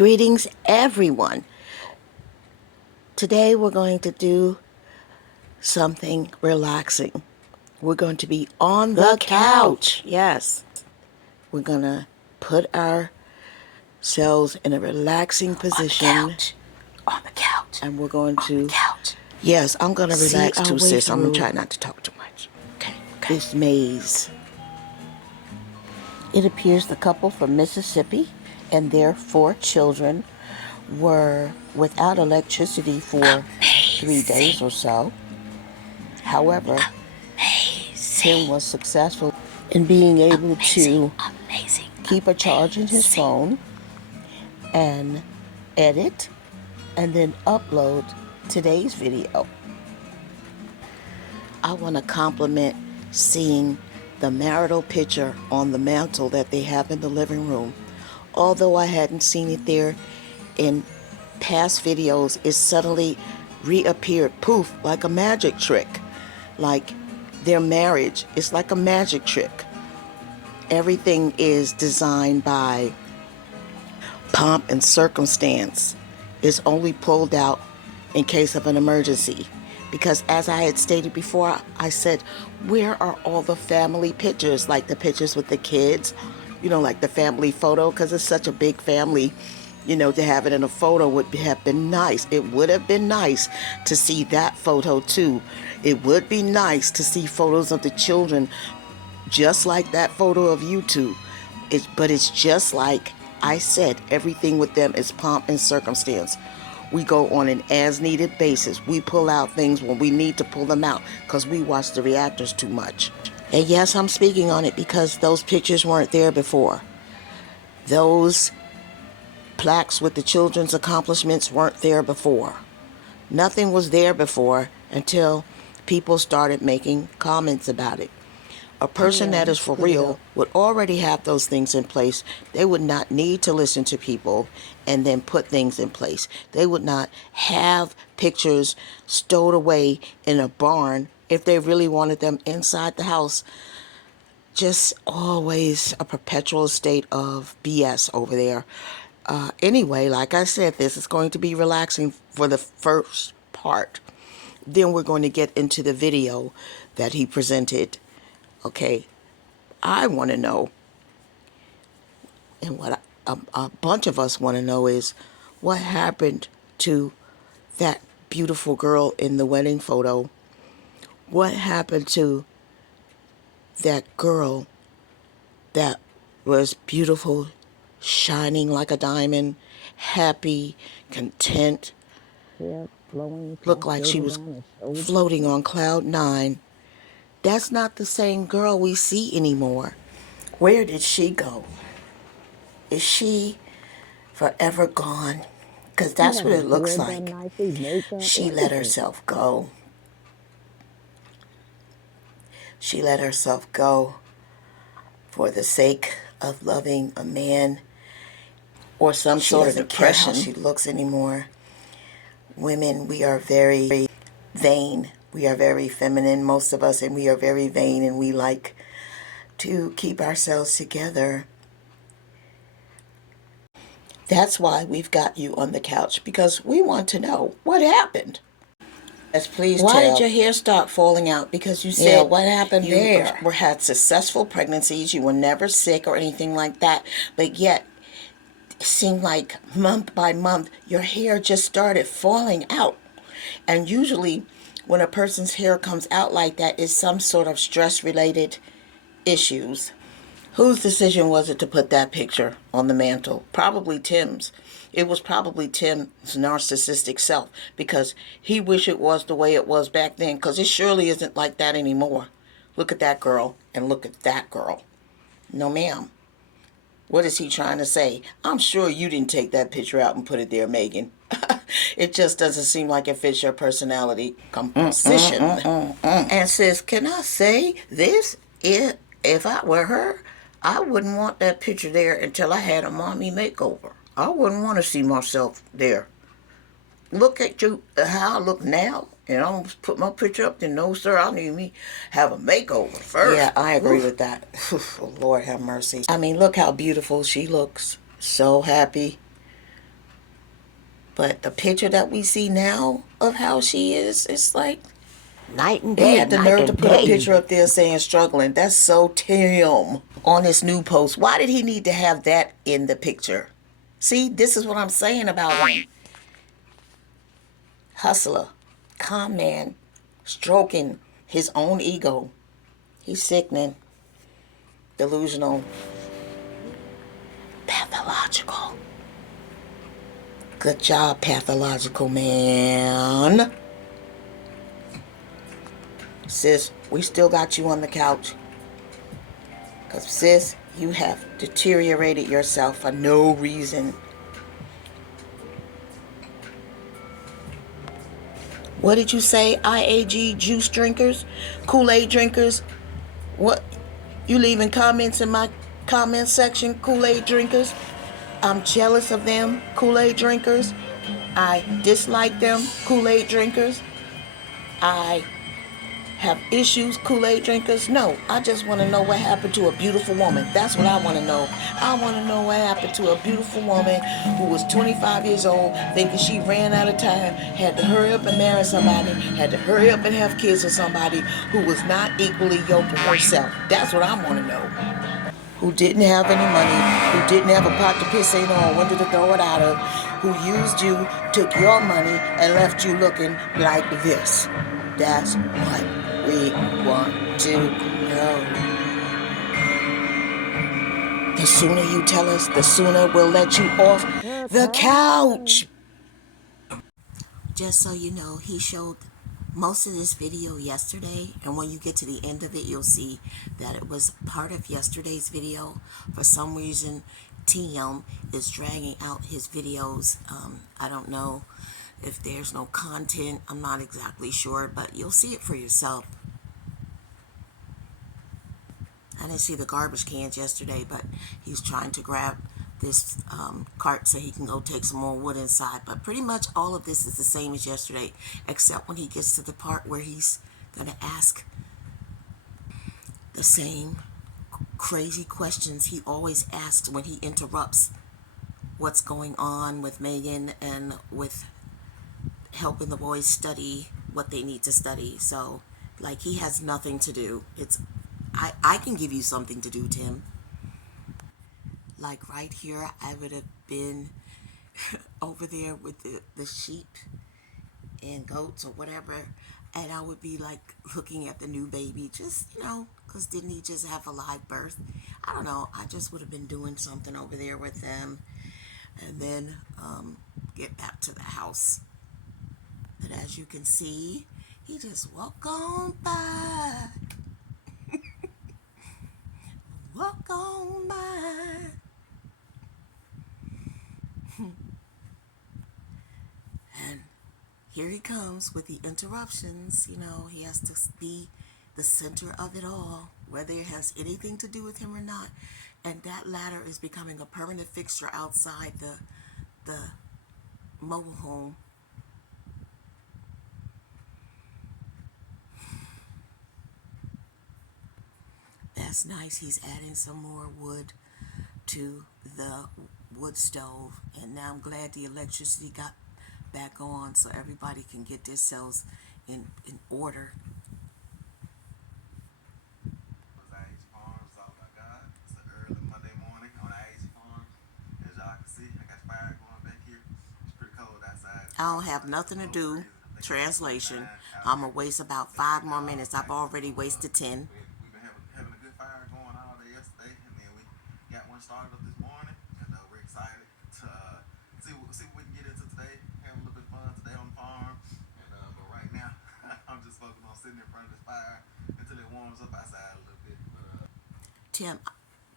Greetings, everyone. Today we're going to do something relaxing. We're going to be on the couch. Yes. We're going to put ourselves in a relaxing position. On the couch. And we're going to... On the couch. Yes, I'm going to relax too, sis. I'm going to try not to talk too much. Okay. This maze. It appears the couple from Mississippi and their 4 children were without electricity for 3 days or so. However, Tim was successful in being able to keep a charge in his phone and edit and then upload today's video. I want to compliment seeing the marital picture on the mantle that they have in the living room. Although I hadn't seen it there in past videos, it suddenly reappeared, poof, like a magic trick. Like their marriage is like a magic trick. Everything is designed by pomp and circumstance. It's only pulled out in case of an emergency. Because as I had stated before, I said, where are all the family pictures? Like the pictures with the kids, like the family photo, because it's such a big family, to have it in a photo would have been nice. It would have been nice to see that photo too. It would be nice to see photos of the children just like that photo of you two. But it's just like I said, everything with them is pomp and circumstance. We go on an as-needed basis. We pull out things when we need to pull them out because we watch the reactors too much. And yes, I'm speaking on it because those pictures weren't there before. Those plaques with the children's accomplishments weren't there before. Nothing was there before until people started making comments about it. A person that is for real would already have those things in place. They would not need to listen to people and then put things in place. They would not have pictures stowed away in a barn if they really wanted them inside the house. Just always a perpetual state of BS over there. Anyway, like I said, this is going to be relaxing for the first part. Then we're going to get into the video that he presented. Okay, I want to know, and what a bunch of us want to know is, what happened to that beautiful girl in the wedding photo? What happened to that girl that was beautiful, shining like a diamond, happy, content, looked like she was floating on cloud 9? That's not the same girl we see anymore. Where did she go? Is she forever gone? Because that's what it looks like. She let herself go. She let herself go for the sake of loving a man or some sort of depression. She looks anymore. Women, we are very vain. We are very feminine, most of us, and we are very vain, and we like to keep ourselves together. That's why we've got you on the couch, because we want to know what happened. Yes, please. Why did your hair start falling out? Because you said, what happened there? You had successful pregnancies, you were never sick or anything like that, but yet it seemed like month by month your hair just started falling out. And usually when a person's hair comes out like that, it's some sort of stress-related issues. Whose decision was it to put that picture on the mantle? Probably Tim's. It was probably Tim's narcissistic self, because he wished it was the way it was back then, because it surely isn't like that anymore. Look at that girl and look at that girl. No, ma'am. What is he trying to say? I'm sure you didn't take that picture out and put it there, Megan. It just doesn't seem like it fits your personality composition. And sis, can I say this? If I were her, I wouldn't want that picture there until I had a mommy makeover. I wouldn't want to see myself there. Look at you, how I look now, and I don't put my picture up there. No, sir, I need me have a makeover first. Yeah, I agree with that. Oh, Lord have mercy. I mean, look how beautiful she looks. So happy. But the picture that we see now of how she is, it's like Night and they day, had the night nerve to and put a day. picture up there saying struggling. That's so Tim on this new post. Why did he need to have that in the picture? See, this is what I'm saying about him. Hustler, calm man, stroking his own ego. He's sickening, delusional, pathological. Good job, pathological man. Sis, we still got you on the couch. Because, sis, you have deteriorated yourself for no reason. What did you say, IAG juice drinkers? Kool-Aid drinkers? What? You leaving comments in my comment section, Kool-Aid drinkers? I'm jealous of them, Kool-Aid drinkers. I dislike them, Kool-Aid drinkers. I have issues, Kool-Aid drinkers? No, I just want to know what happened to a beautiful woman. That's what I want to know. I want to know what happened to a beautiful woman who was 25 years old, thinking she ran out of time, had to hurry up and marry somebody, had to hurry up and have kids with somebody who was not equally yoked with herself. That's what I want to know. Who didn't have any money, who didn't have a pot to piss in or a window to throw it out of, who used you, took your money, and left you looking like this. That's what we want to know. The sooner you tell us, the sooner we'll let you off the couch. Just so you know, he showed most of this video yesterday, and when you get to the end of it, you'll see that it was part of yesterday's video. For some reason, TM is dragging out his videos. I don't know if there's no content. I'm not exactly sure, but you'll see it for yourself. I didn't see the garbage cans yesterday, but he's trying to grab this cart so he can go take some more wood inside. But pretty much all of this is the same as yesterday, except when he gets to the part where he's going to ask the same crazy questions he always asks when he interrupts what's going on with Megan and with helping the boys study what they need to study. So, like, he has nothing to do. I can give you something to do, Tim. Like right here, I would have been over there with the sheep and goats or whatever, and I would be like looking at the new baby, just, because didn't he just have a live birth? I don't know. I just would have been doing something over there with them, and then get back to the house. But as you can see, he just walk on by. Walk on by. And here he comes with the interruptions. He has to be the center of it all, whether it has anything to do with him or not. And that ladder is becoming a permanent fixture outside the mobile home. That's nice. He's adding some more wood to the wood stove. And now I'm glad the electricity got back on so everybody can get themselves in order. I don't have nothing to do. Translation. I'm going to waste about 5 more minutes. I've already wasted 10. We've been having a good fire going all day yesterday, and then we got one started up this morning, and we're excited to see what we can get into today. Have a little bit of fun today on the farm, and but right now I'm just focused on sitting in front of this fire until it warms up outside a little bit.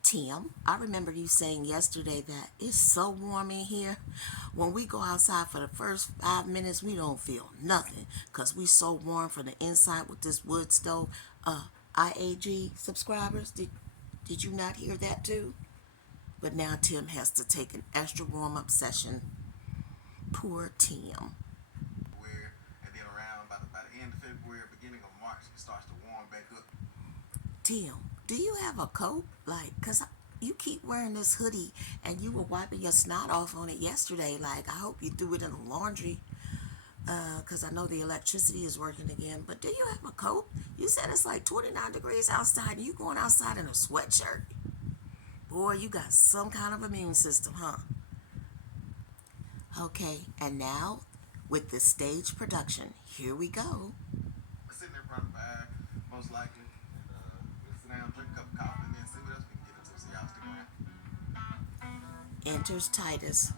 Tim, I remember you saying yesterday that it's so warm in here. When we go outside for the first 5 minutes, we don't feel nothing because we so warm from the inside with this wood stove. IAG subscribers, did you not hear that too? But now Tim has to take an extra warm-up session. Poor Tim. And then around by the end of February, beginning of March, it starts to warm back up. Tim, do you have a coat? Like, because you keep wearing this hoodie and you were wiping your snot off on it yesterday. Like, I hope you threw it in the laundry. Because I know the electricity is working again. But do you have a coat? You said it's like 29 degrees outside and you going outside in a sweatshirt? Boy, you got some kind of immune system, huh? Okay, and now with the stage production, here we go. We're sitting there in front of the fire, most likely. And we'll sit down, drink a cup of coffee, and then see what else we can get into. So y'all stick around. Enters Titus.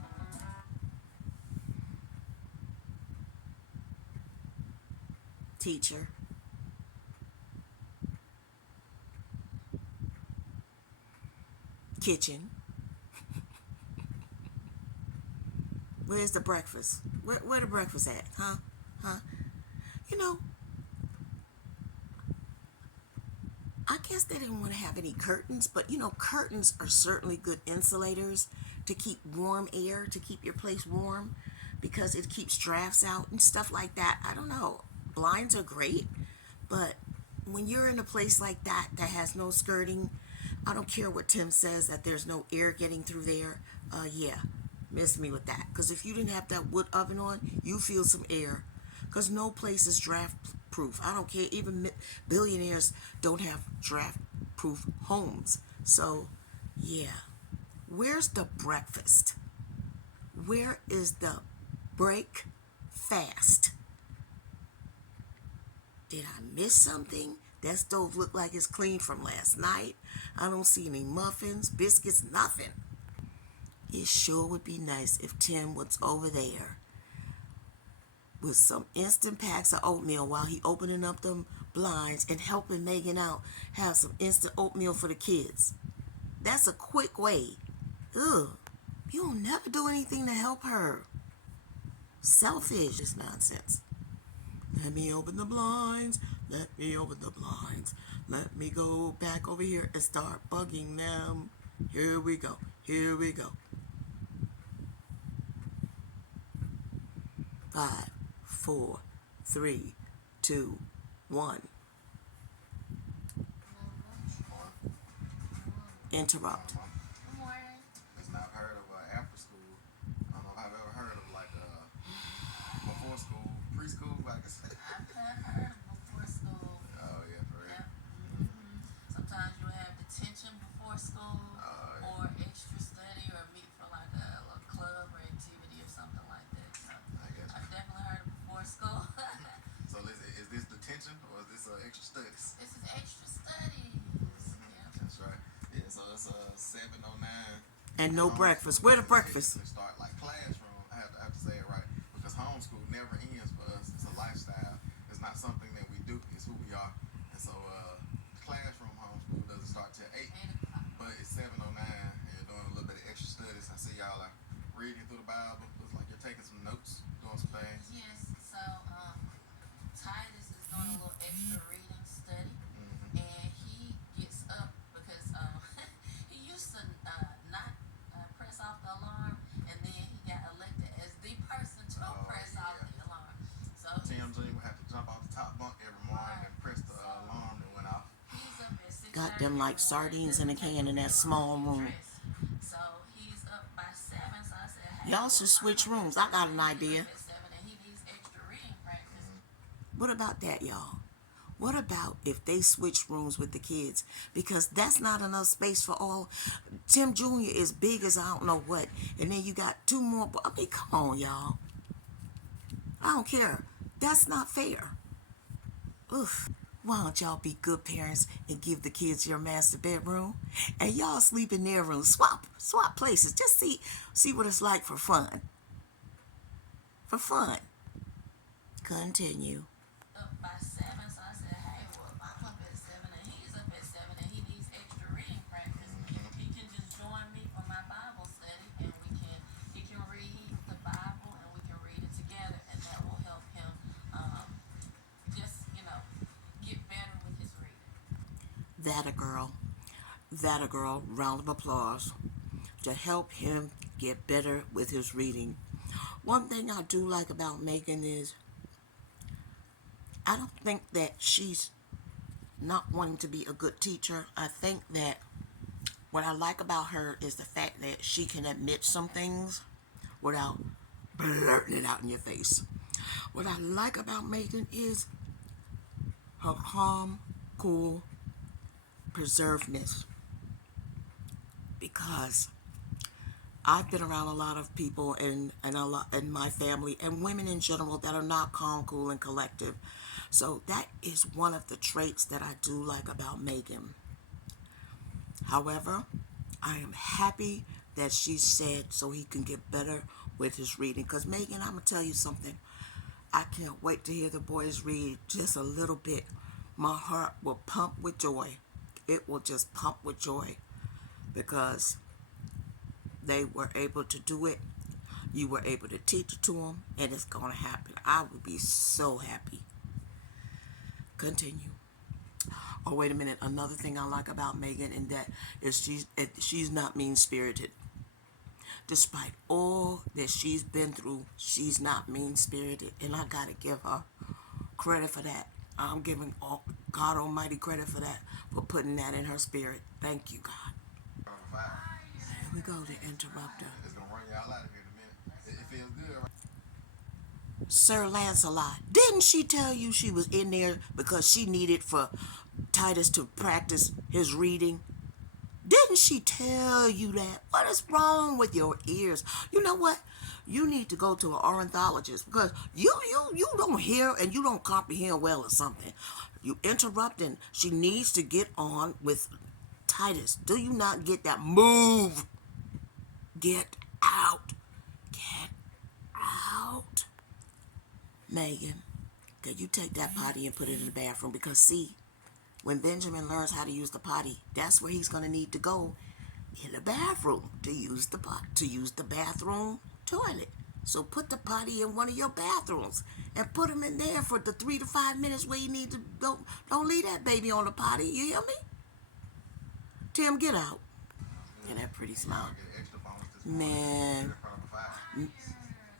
Teacher. Kitchen. Where's the breakfast? Where the breakfast at? Huh? You know, I guess they didn't want to have any curtains, but you know, curtains are certainly good insulators to keep warm air, to keep your place warm, because it keeps drafts out and stuff like that. I don't know. Blinds are great, but when you're in a place like that that has no skirting, I don't care what Tim says that there's no air getting through there. Yeah, miss me with that. Because if you didn't have that wood oven on, you feel some air. Because no place is draft proof. I don't care. Even billionaires don't have draft proof homes. So, yeah. Where's the breakfast? Where is the break fast? Did I miss something? That stove looked like it's clean from last night. I don't see any muffins, biscuits, nothing. It sure would be nice if Tim was over there with some instant packs of oatmeal while he opening up them blinds and helping Megan out have some instant oatmeal for the kids. That's a quick way. Ugh, you don't never do anything to help her. Selfish, this nonsense. Let me open the blinds. Let me open the blinds. Let me go back over here and start bugging them. Here we go. Here we go. 5, 4, 3, 2, 1. Interrupt. Listen, I've heard of after school. I don't know if I've ever heard of like before school, preschool, I guess. I've heard of before school. Oh yeah, for real. Yeah. Mm-hmm. Sometimes you'll have detention before school, or extra study, or meet for like a club or activity or something like that. So I guess. I've definitely heard of before school. So listen, is this detention or is this extra studies? This is extra studies. Yeah. That's right. Yeah, so it's 7:09. And no breakfast. Where the breakfast? Start like classroom. I have to say it right because homeschool never ends for us. It's a lifestyle. It's not something that we do. It's who we are. And so classroom homeschool doesn't start till 8, but it's 7:09, and you're doing a little bit of extra studies. I see y'all like reading through the Bible. Looks like you're taking some notes, doing some things. Yes. So Titus is doing a little extra reading study, and he gets up because he used to not press off the alarm, and then he got elected as the person to press off the alarm. So Tim Jr. would have to jump off the top bunk every morning and press the alarm that went off. he's up at 6:30. Got them like sardines in a can in that small room. So he's up by 7. So I said, hey, Y'all should switch rooms. I got an idea. at 7, and he needs extra reading practice. What about that, y'all? What about if they switch rooms with the kids? Because that's not enough space for all. Tim Jr. is big as I don't know what. And then you got 2 more. I mean, come on, y'all. I don't care. That's not fair. Oof. Why don't y'all be good parents and give the kids your master bedroom? And y'all sleep in their room. Swap places. Just see what it's like for fun. For fun. Continue. Up by 7, so I said, hey, well, if I'm up at 7 and he's up at 7 and he needs extra reading practice, he can just join me for my Bible study, and he can read the Bible, and we can read it together, and that will help him just get better with his reading. That a girl. That a girl. Round of applause to help him get better with his reading. One thing I do like about Megan is I don't think that she's not wanting to be a good teacher. I think that What I like about her is the fact that she can admit some things without blurting it out in your face. What I like about Megan is her calm, cool, preservedness. Because I've been around a lot of people and a lot in my family and women in general that are not calm, cool, and collective. So that is one of the traits that I do like about Megan. However, I am happy that she said so he can get better with his reading. Because Megan, I'm gonna tell you something. I can't wait to hear the boys read just a little bit. My heart will pump with joy. It will just pump with joy because they were able to do it. You were able to teach it to them, and it's going to happen. I would be so happy. Continue. Oh, wait a minute. Another thing I like about Megan and that is she's not mean-spirited. Despite all that she's been through, she's not mean-spirited, and I got to give her credit for that. I'm giving God Almighty credit for that, for putting that in her spirit. Thank you, God. Here we go, the interrupter. It's gonna run y'all out of here in a minute. It feels good, right? Sir Lancelot, didn't she tell you she was in there because she needed for Titus to practice his reading? Didn't she tell you that? What is wrong with your ears? You know what? You need to go to an ornithologist because you don't hear and you don't comprehend well or something. You interrupting. She needs to get on with Titus. Do you not get that? Move. Get out. Get out. Megan, can you take that potty and put it in the bathroom? Because see, when Benjamin learns how to use the potty, that's where he's going to need to go in the bathroom to use the bathroom toilet. So put the potty in one of your bathrooms and put him in there for the 3 to 5 minutes where you need to go. Don't leave that baby on the potty. You hear me? Tim, get out. And that pretty smile. Man,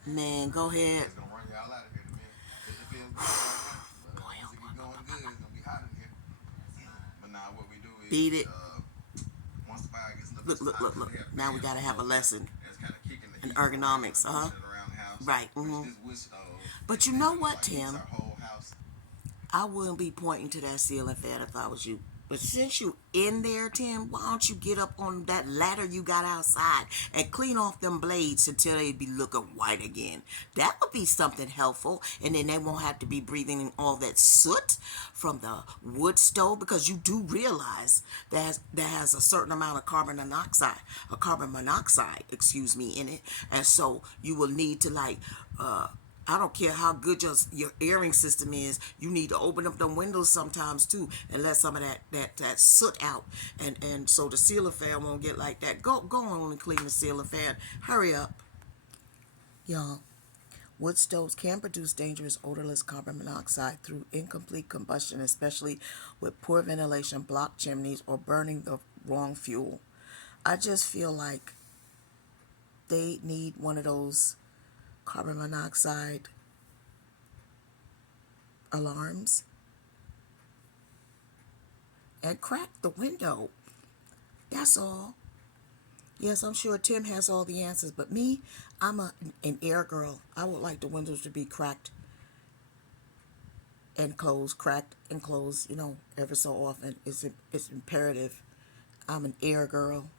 man, go ahead. It's gonna run y'all out of here in a minute. It feels good, right? But once it get going good, it's gonna be hot in here. But now what we do is Beat it. once the fire gets a little Look. we have Now we fans gotta have a lesson that's kind of kicking the in heat ergonomics, around the house. Right. Which Mm-hmm. this wood stove, But you know it what, like heats Tim? our whole house. I wouldn't be pointing to that ceiling fan if I was you. But since you in there, Tim, why don't you get up on that ladder you got outside and clean off them blades until they be looking white again? That would be something helpful. And then they won't have to be breathing in all that soot from the wood stove, because you do realize that has a certain amount of carbon monoxide, in it. And so you will need to I don't care how good your airing system is. You need to open up the windows sometimes too and let some of that soot out, and so the ceiling fan won't get like that. Go on and clean the ceiling fan. Hurry up, y'all. Wood stoves can produce dangerous odorless carbon monoxide through incomplete combustion, especially with poor ventilation, blocked chimneys, or burning the wrong fuel. I just feel like they need one of those carbon monoxide alarms and crack the window. That's all. Yes, I'm sure Tim has all the answers, but me, I'm an air girl. I would like the windows to be cracked and closed, ever so often. It's imperative. I'm an air girl.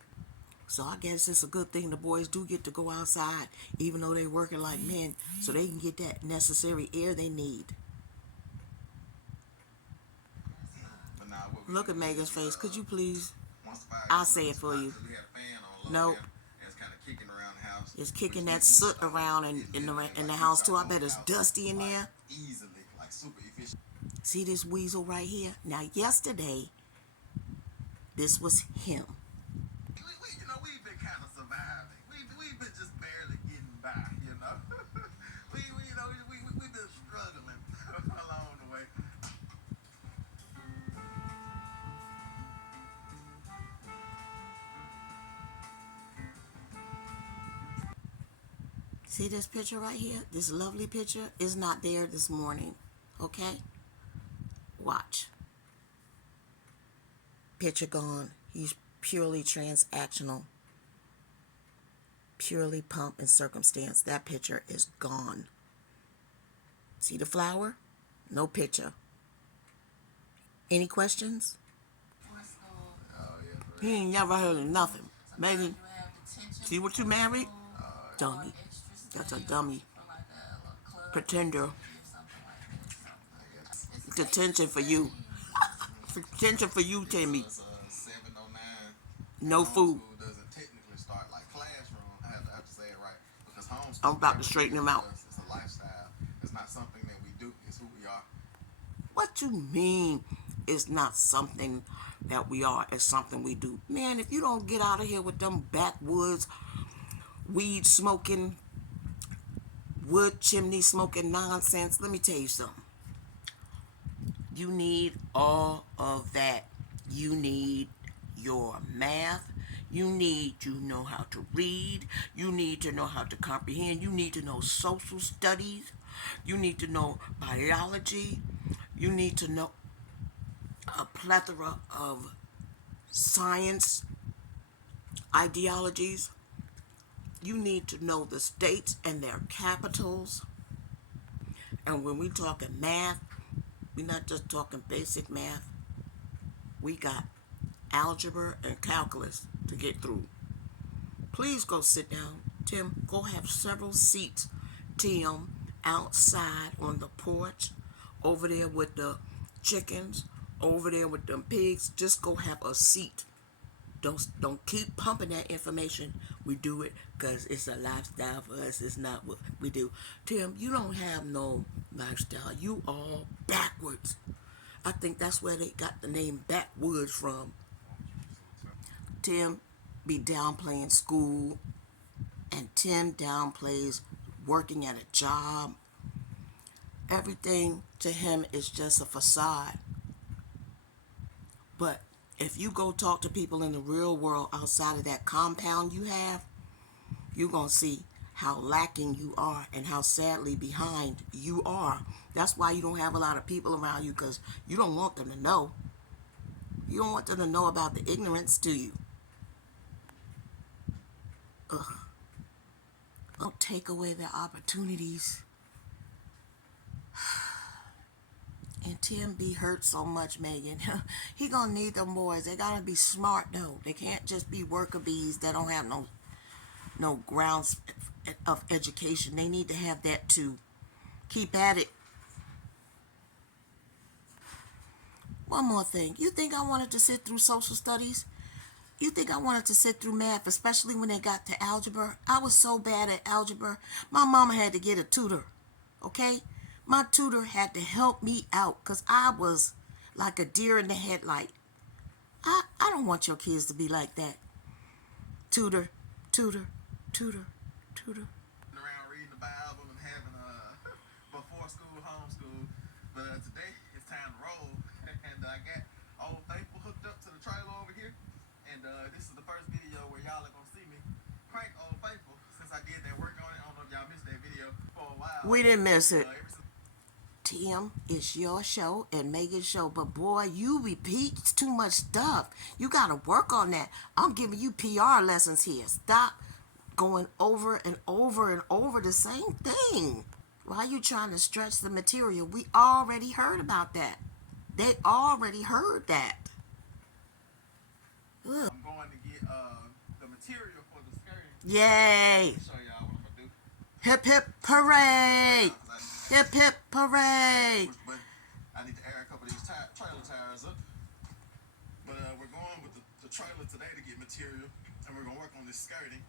So I guess it's a good thing the boys do get to go outside, even though they're working like men, so they can get that necessary air they need. But now what we Look do at Megan's is, face. Could you please? once the fire I'll gets say a it for little you. hot, 'cause we had a fan on low Nope. here, and it's kind of kicking around the house. It's kicking Which that this wood soot stove around is in the literally house heats too. our I bet whole it's house, dusty in there. Easily, super efficient. See this weasel right here? Now yesterday, this was him. We've been kind of surviving. We've been just barely getting by, we've been struggling along the way. See this picture right here? This lovely picture is not there this morning. Okay? Watch. Picture gone. He's purely transactional, purely pump and circumstance. That picture is gone. See the flower? No picture. Any questions? For school. Oh yeah, for He real. ain't never heard of nothing. Sometimes Megan, you have detention see what you for married? school, or Dummy. extra That's a study dummy. for like a little club Pretender. activity or something like that. So I guess. it's Detention extra for you. study. Detention for you, Yeah, so Timmy. it's 7:09, and No food. homeschool doesn't technically start like classroom. I have to say it right because homeschool I'm about to actually straighten is him out. with us. It's a lifestyle. It's not something that we do. It's who we are. What you mean it's not something that we are, it's something we do? Man, if you don't get out of here with them backwoods, weed smoking, wood chimney smoking nonsense, let me tell you something. You need all of that. You need your math. You need to know how to read. You need to know how to comprehend. You need to know social studies. You need to know biology. You need to know a plethora of science ideologies. You need to know the states and their capitals. And when we talking math, we're not just talking basic math. We got algebra and calculus to get through. Please go sit down. Tim, go have several seats, Tim, outside on the porch, over there with the chickens, over there with them pigs. Just go have a seat. Don't keep pumping that information. We do it because it's a lifestyle for us. It's not what we do. Tim, you don't have no lifestyle. You all backwards. I think that's where they got the name Backwoods from. Tim be downplaying school, and Tim downplays working at a job. Everything to him is just a facade. But if you go talk to people in the real world outside of that compound you have, you're going to see how lacking you are and how sadly behind you are. That's why you don't have a lot of people around you, because you don't want them to know. You don't want them to know about the ignorance, do you? Ugh. Don't take away their opportunities. And Tim be hurt so much, Megan. He gonna need them boys. They gotta be smart though. They can't just be worker bees that don't have no grounds of education. They need to have that too. Keep at it. One more thing. You think I wanted to sit through social studies? You think I wanted to sit through math, especially when they got to algebra? I was so bad at algebra. My mama had to get a tutor. Okay? My tutor had to help me out because I was like a deer in the headlight. I don't want your kids to be like that. Tutor, tutor, tutor, tutor. Around reading the Bible and having before school homeschool, but today it's time to roll, and I got Old Faithful hooked up to the trailer over here, and this is the first video where y'all are gonna see me crank Old Faithful since I did that work on it. I don't know if y'all missed that video for a while. We didn't miss it. Ever since Tim, it's your show and Megan's show, but boy, you repeat too much stuff. You gotta work on that. I'm giving you PR lessons here. Stop going over and over and over the same thing. Why are you trying to stretch the material? We already heard about that. They already heard that. Ugh. I'm going to get the material for the skirt. Yay! Show y'all what I'm gonna do. Hip hip parade! Hip hip parade! But I need to air a couple of these trailer tires up. But we're going with the trailer today to get material, and we're gonna work on this skirting.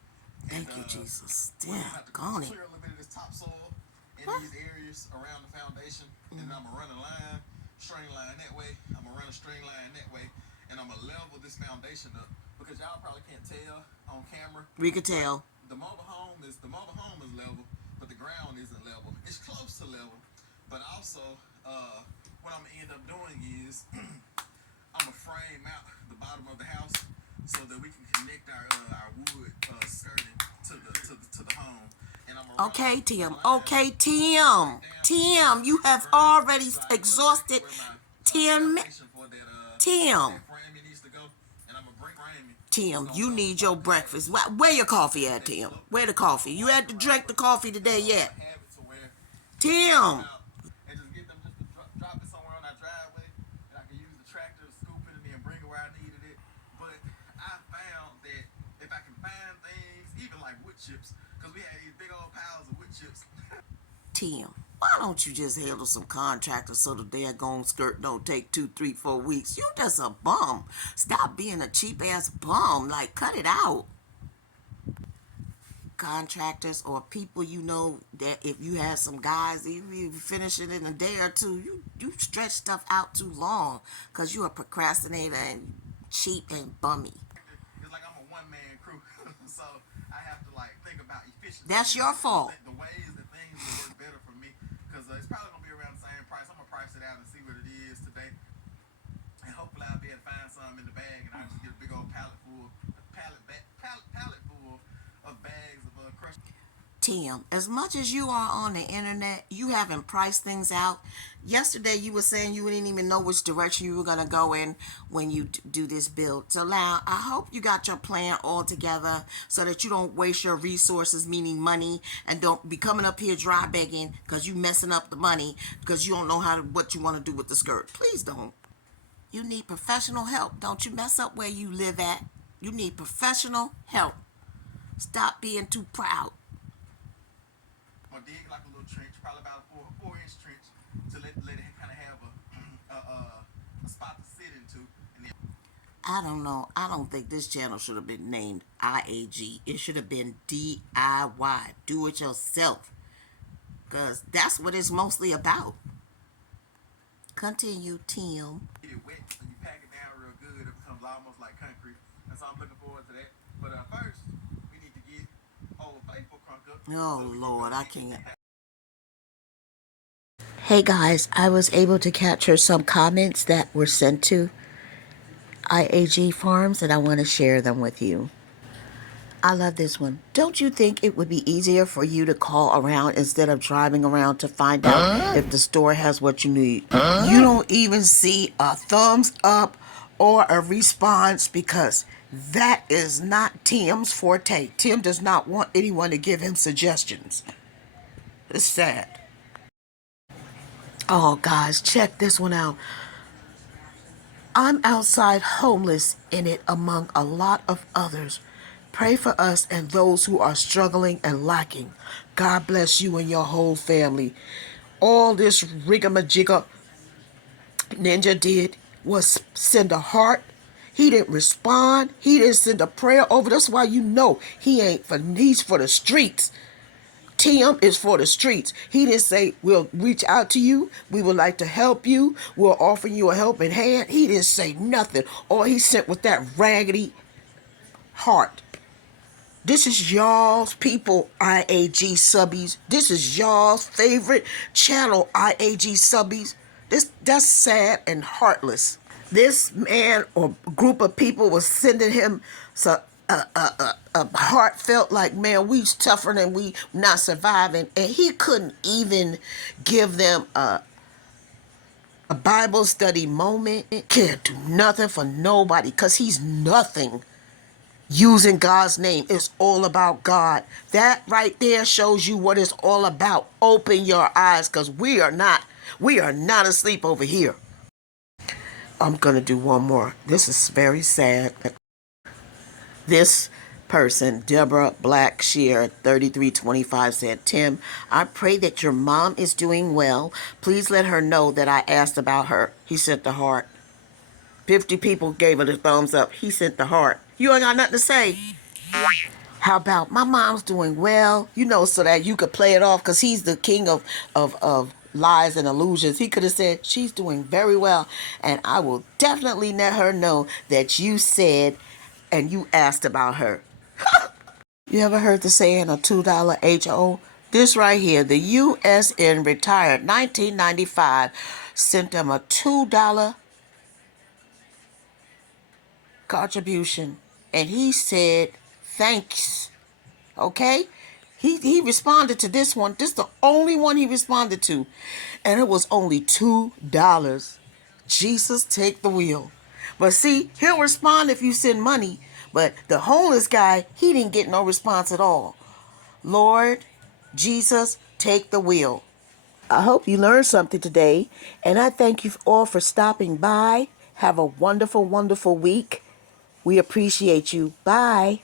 Thank you, Jesus. We're Damn, gonna have to gone it. clear a little bit of this topsoil in What? these areas around the foundation, and I'm gonna run a line, string line that way. I'm gonna run a string line that way, and I'm gonna level this foundation up because y'all probably can't tell on camera. We could tell. The mobile home is level, but the ground isn't level. It's close to level, but also what I'm gonna end up doing is I'm gonna frame out the bottom of the house so that we can connect our wood skirting to the home. And I'm gonna Okay, Tim. Okay, Tim. Tim, you have already exhausted 10 minutes. Tim. Framing needs to go, and Tim, you need your breakfast. Where your coffee at, Tim? Where the coffee? You had to drink the coffee today yet? Tim! And just get them just to drop it somewhere on that driveway, and I can use the tractor to scoop it in me and bring it where I needed it. But I found that if I can find things, even like wood chips, because we had these big old piles of wood chips. Tim, why don't you just handle some contractors so the daggone skirt don't take 2, 3, 4 weeks? You just a bum. Stop being a cheap ass bum. Like, cut it out. Contractors or people you know that if you have some guys, you finish it in a day or two, you stretch stuff out too long because you're a procrastinator and cheap and bummy. It's like I'm a one-man crew, so I have to like think about efficiency. That's your fault. The ways that things will work better for me, because it's probably gonna be around the same price. I'm gonna price it out and see what it is today, and hopefully I'll be able to find something in the bag, and I'll just get a big old pallet full of bags of crushed. Tim, as much as you are on the internet, you haven't priced things out. Yesterday you were saying you didn't even know which direction you were going to go in when you do this build. So now I hope you got your plan all together so that you don't waste your resources, meaning money, and don't be coming up here dry begging because you messing up the money because you don't know what you want to do with the skirt. Please don't. You need professional help. Don't you mess up where you live at. You need professional help. Stop being too proud. Or dig like a little trench, probably about a 4-inch trench, to let it kind of have a spot to sit into. And then I don't know. I don't think this channel should have been named IAG. It should have been DIY. Do it yourself. Because that's what it's mostly about. Continue, Tim. get it wet and you pack it down real good, it becomes almost like concrete. And so I'm looking forward to that. But first, we need to get Old Faithful crunk up. Oh, Lord, I can't. Hey, guys, I was able to capture some comments that were sent to IAG Farms, and I want to share them with you. I love this one. Don't you think it would be easier for you to call around instead of driving around to find out if the store has what you need? You don't even see a thumbs up or a response because that is not Tim's forte. Tim does not want anyone to give him suggestions. It's sad. Oh, guys, check this one out. I'm outside homeless in it among a lot of others. Pray for us and those who are struggling and lacking. God bless you and your whole family. All this rigamajigga Ninja did was send a heart. He didn't respond. He didn't send a prayer over. That's why you know he's for the streets. Tim is for the streets. He didn't say, we'll reach out to you. We would like to help you. We'll offer you a helping hand. He didn't say nothing. All he sent was that raggedy heart. This is y'all's people, IAG subbies. This is y'all's favorite channel, IAG subbies. That's sad and heartless. This man or group of people was sending him a heartfelt, like, man, we suffering and we not surviving, and he couldn't even give them a Bible study moment. Can't do nothing for nobody because he's nothing. Using God's name is all about God. That right there shows you what it's all about. Open your eyes, because we are not asleep over here. I'm gonna do one more. This is very sad. This person, Deborah Blackshear 3325, said, Tim, I pray that your mom is doing well. Please let her know that I asked about her. He sent the heart. 50 people gave her the thumbs up. He sent the heart. You ain't got nothing to say. How about my mom's doing well? You know, so that you could play it off, because he's the king of lies and illusions. He could have said, she's doing very well, and I will definitely let her know that you said and you asked about her. You ever heard the saying, a $2 HO? This right here, the USN retired 1995, sent them a $2 contribution, and he said thanks. Okay, he responded to this one. This is the only one he responded to, and it was only $2. Jesus, take the wheel. But see, he'll respond if you send money. But the homeless guy, he didn't get no response at all. Lord Jesus, take the wheel. I hope you learned something today, and I thank you all for stopping by. Have a wonderful, wonderful week. We appreciate you. Bye.